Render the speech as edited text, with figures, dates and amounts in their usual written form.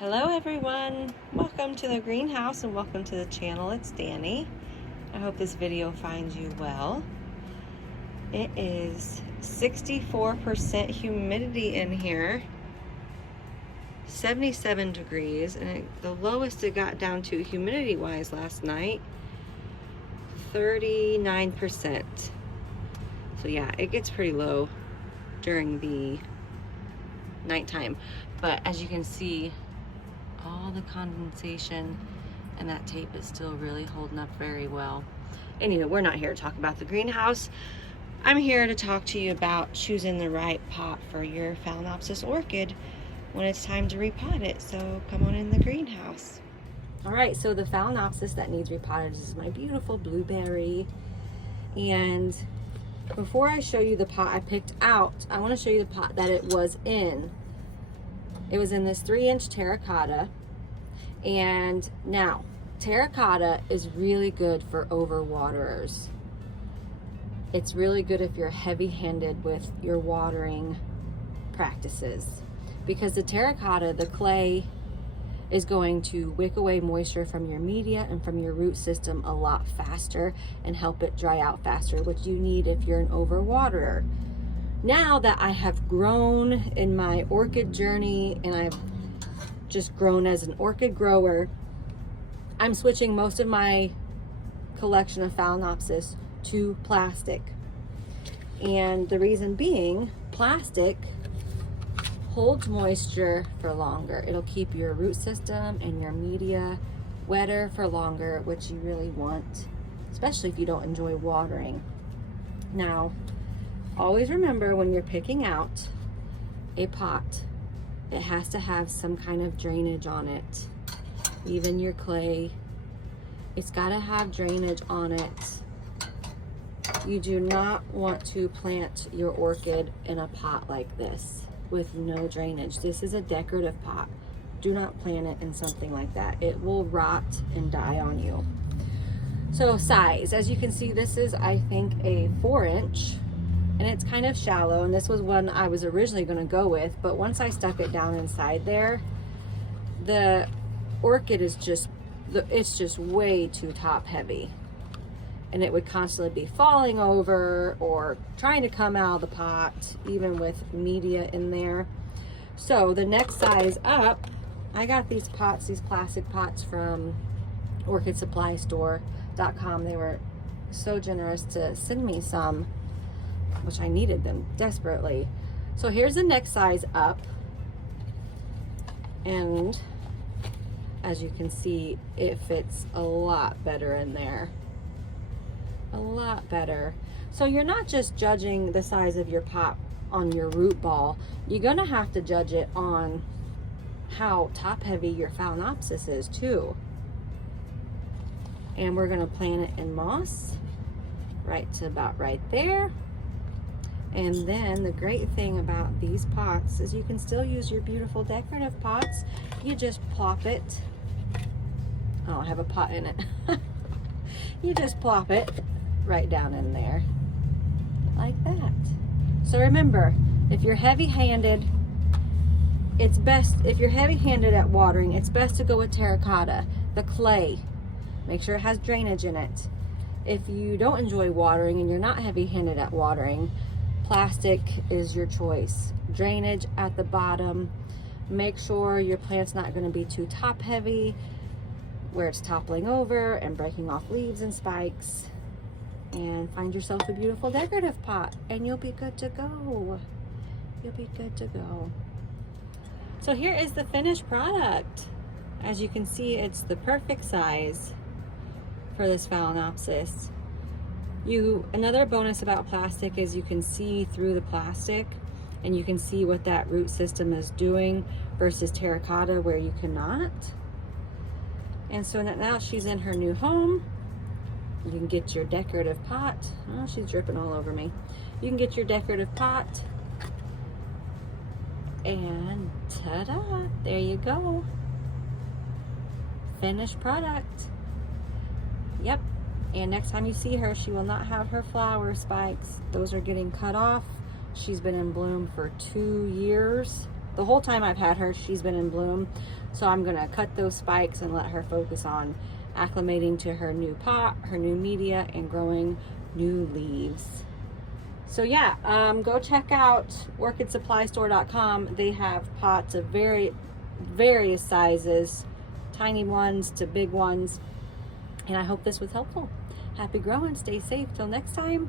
Hello everyone, welcome to the greenhouse and welcome to the channel. It's Danny. I hope this video finds you well. It is 64% humidity in here, 77 degrees, and the lowest it got down to humidity wise last night, 39%. So yeah, it gets pretty low during the nighttime, but as you can see, all the condensation and that tape is still really holding up very well. Anyway, we're not here to talk about the greenhouse. I'm here to talk to you about choosing the right pot for your Phalaenopsis orchid when it's time to repot it. So come on in the greenhouse. All right, so the Phalaenopsis that needs repotted is my beautiful blueberry. And before I show you the pot I picked out, I want to show you the pot that it was in. It was in this 3-inch terracotta. And now, terracotta is really good for overwaterers. It's really good if you're heavy-handed with your watering practices, because the terracotta, the clay, is going to wick away moisture from your media and from your root system a lot faster and help it dry out faster, which you need if you're an overwaterer. Now that I have grown in my orchid journey and I've just grown as an orchid grower, I'm switching most of my collection of Phalaenopsis to plastic. And the reason being, plastic holds moisture for longer. It'll keep your root system and your media wetter for longer, which you really want, especially if you don't enjoy watering. Now, always remember when you're picking out a pot, it has to have some kind of drainage on it. Even your clay, it's got to have drainage on it. You do not want to plant your orchid in a pot like this with no drainage. This is a decorative pot. Do not plant it in something like that. It will rot and die on you. So size, as you can see, this is, I think, a 4-inch. And it's kind of shallow, and this was one I was originally going to go with, but once I stuck it down inside there, the orchid is just, it's just way too top heavy, and it would constantly be falling over or trying to come out of the pot, even with media in there. So the next size up, I got these pots, these plastic pots from orchidsupply.com. They were so generous to send me some, which I needed them desperately. So here's the next size up, and as you can see, it fits a lot better in there, a lot better. So you're not just judging the size of your pot on your root ball, you're gonna have to judge it on how top heavy your Phalaenopsis is too. And we're gonna plant it in moss right to about right there. And then the great thing about these pots is you can still use your beautiful decorative pots. You just plop it. Oh, I have a pot in it. You just plop it right down in there like that. So remember, if you're heavy-handed, it's best, if you're heavy-handed at watering, it's best to go with terracotta, the clay. Make sure it has drainage in it. If you don't enjoy watering and you're not heavy-handed at watering, plastic is your choice. Drainage at the bottom. Make sure your plant's not going to be too top heavy where it's toppling over and breaking off leaves and spikes. And find yourself a beautiful decorative pot and you'll be good to go. You'll be good to go. So here is the finished product. As you can see, it's the perfect size for this Phalaenopsis. Another bonus about plastic is you can see through the plastic and you can see what that root system is doing versus terracotta where you cannot. And so now she's in her new home. You can get your decorative pot. Oh, she's dripping all over me. You can get your decorative pot and ta-da, there you go. Finished product. Yep. And next time you see her, she will not have her flower spikes. Those are getting cut off. She's been in bloom for 2 years. the whole time I've had her, she's been in bloom. So I'm gonna cut those spikes and let her focus on acclimating to her new pot, her new media, and growing new leaves. So yeah, go check out orchidsupply.store.com. They have pots of various sizes, tiny ones to big ones. And I hope this was helpful. Happy growing, stay safe. Till next time.